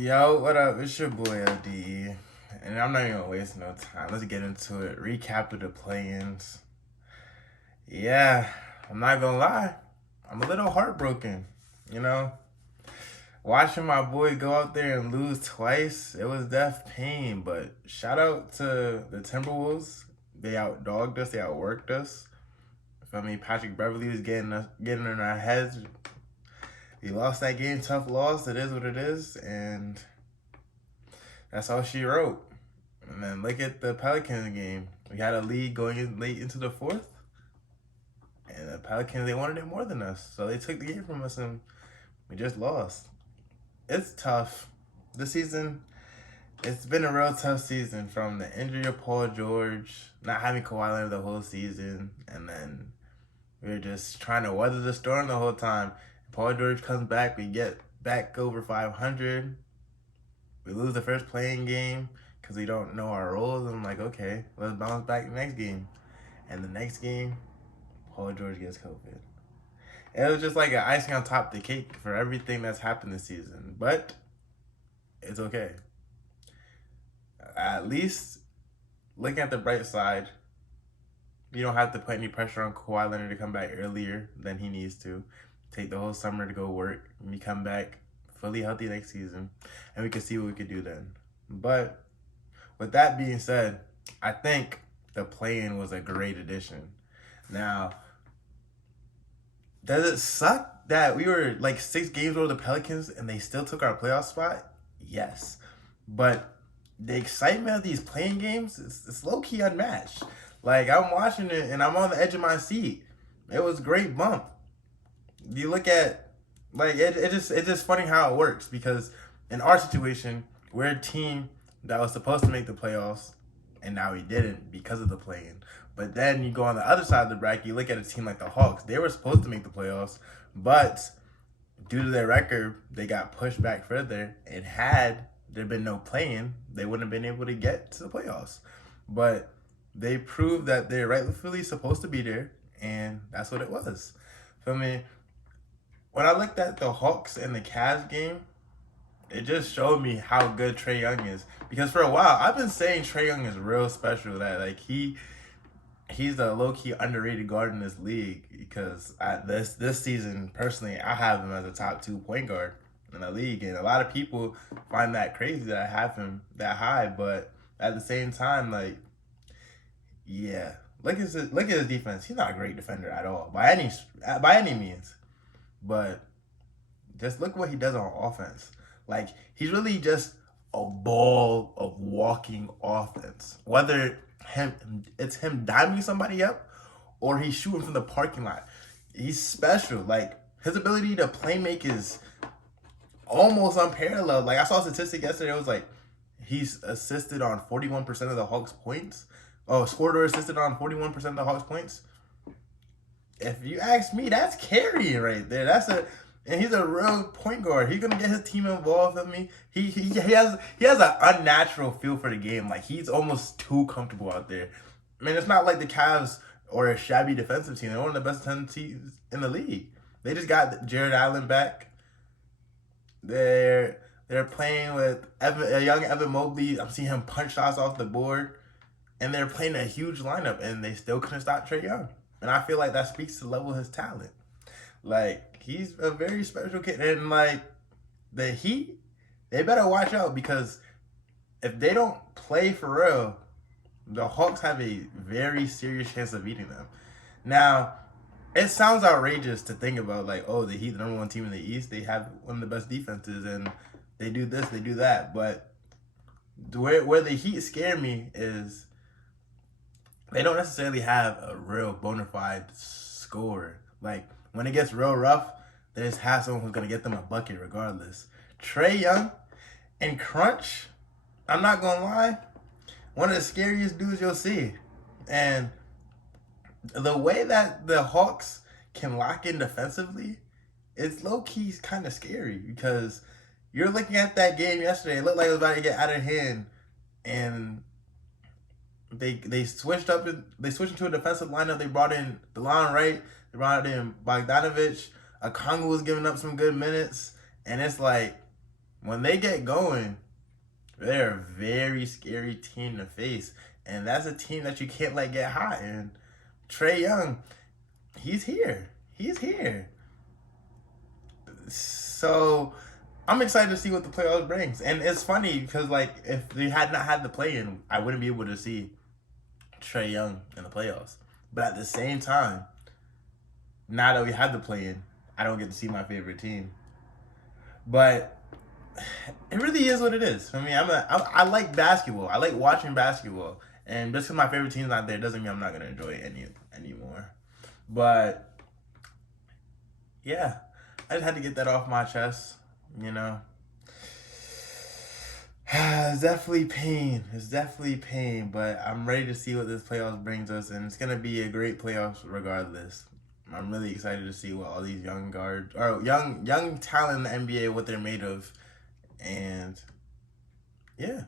Yo, what up? It's your boy LDE. And I'm not even gonna waste no time. Let's get into it. Recap of the play-ins. Yeah, I'm not gonna lie. I'm a little heartbroken. You know, watching my boy go out there and lose twice, it was death pain. But shout out to the Timberwolves. They outdogged us. They outworked us. I mean, Patrick Beverly was getting in our heads. He lost that game, tough loss. It is what it is, and that's all she wrote. And then look at the Pelicans game. We had a lead going in late into the fourth, and the Pelicans, they wanted it more than us, so they took the game from us, and we just lost. It's tough. This season, it's been a real tough season, from the injury of Paul George, not having Kawhi Leonard the whole season, and then we were just trying to weather the storm the whole time. Paul George comes back, we get back over 500. We lose the first playing game because we don't know our roles. I'm like, okay, let's bounce back the next game. And the next game, Paul George gets COVID. It was just like an icing on top of the cake for everything that's happened this season. But it's okay. At least, looking at the bright side, you don't have to put any pressure on Kawhi Leonard to come back earlier than he needs to. Take the whole summer to go work, and we come back fully healthy next season, and we can see what we could do then. But with that being said, I think the play-in was a great addition. Now, does it suck that we were like 6 games over the Pelicans and they still took our playoff spot? Yes. But the excitement of these playing games is low-key unmatched. Like, I'm watching it and I'm on the edge of my seat. It was a great bump. You look at, like, it's just funny how it works, because in our situation, we're a team that was supposed to make the playoffs, and now we didn't because of the play-in. But then you go on the other side of the bracket, you look at a team like the Hawks. They were supposed to make the playoffs, but due to their record, they got pushed back further, and had there been no play-in, they wouldn't have been able to get to the playoffs. But they proved that they're rightfully supposed to be there, and that's what it was. For me, when I looked at the Hawks and the Cavs game, it just showed me how good Trae Young is. Because for a while, I've been saying Trae Young is real special. That like he's a low key underrated guard in this league. Because this season, personally, I have him as a top 2 point guard in the league, and a lot of people find that crazy that I have him that high. But at the same time, like, yeah, look at his defense. He's not a great defender at all by any means. But just look what he does on offense. Like, he's really just a ball of walking offense. Whether it's him diming somebody up or he's shooting from the parking lot. He's special. Like, his ability to play make is almost unparalleled. Like, I saw a statistic yesterday. It was like he's assisted on 41% of the Hawks' points. Oh, scored or assisted on 41% of the Hawks' points. If you ask me, that's carrying right there. And he's a real point guard. He's gonna get his team involved with me. He has an unnatural feel for the game. Like, he's almost too comfortable out there. I mean, it's not like the Cavs or a shabby defensive team. They're one of the best defensive teams in the league. They just got Jared Allen back. They're playing with a young Evan Mobley. I'm seeing him punch shots off the board, and they're playing a huge lineup, and they still couldn't stop Trae Young. And I feel like that speaks to the level of his talent. Like, he's a very special kid. And, like, the Heat, they better watch out, because if they don't play for real, the Hawks have a very serious chance of beating them. Now, it sounds outrageous to think about, like, oh, the Heat, the number 1 team in the East, they have one of the best defenses, and they do this, they do that. But where the Heat scare me is they don't necessarily have a real bona fide scorer. Like, when it gets real rough, they just have someone who's going to get them a bucket regardless. Trae Young in crunch, I'm not going to lie, one of the scariest dudes you'll see. And the way that the Hawks can lock in defensively, it's low-key kind of scary, because you're looking at that game yesterday. It looked like it was about to get out of hand, and they switched into a defensive lineup. They brought in DeLon Wright. They brought in Bogdanovich. Okongwu was giving up some good minutes. And it's like, When they get going, they're a very scary team to face. And that's a team that you can't let get hot. And Trae Young, he's here. He's here. So I'm excited to see what the playoffs brings. And it's funny because like if they had not had the play in, I wouldn't be able to see Trae Young in the playoffs. But at the same time, now that we have the play in, I don't get to see my favorite team. But it really is what it is. I mean, I like basketball. I like watching basketball. And just because my favorite team's not there doesn't mean I'm not gonna enjoy it anymore. But yeah, I just had to get that off my chest. You know, it's definitely pain. It's definitely pain. But I'm ready to see what this playoffs brings us, and it's gonna be a great playoffs regardless. I'm really excited to see what all these young guards or young talent in the NBA what they're made of, and yeah.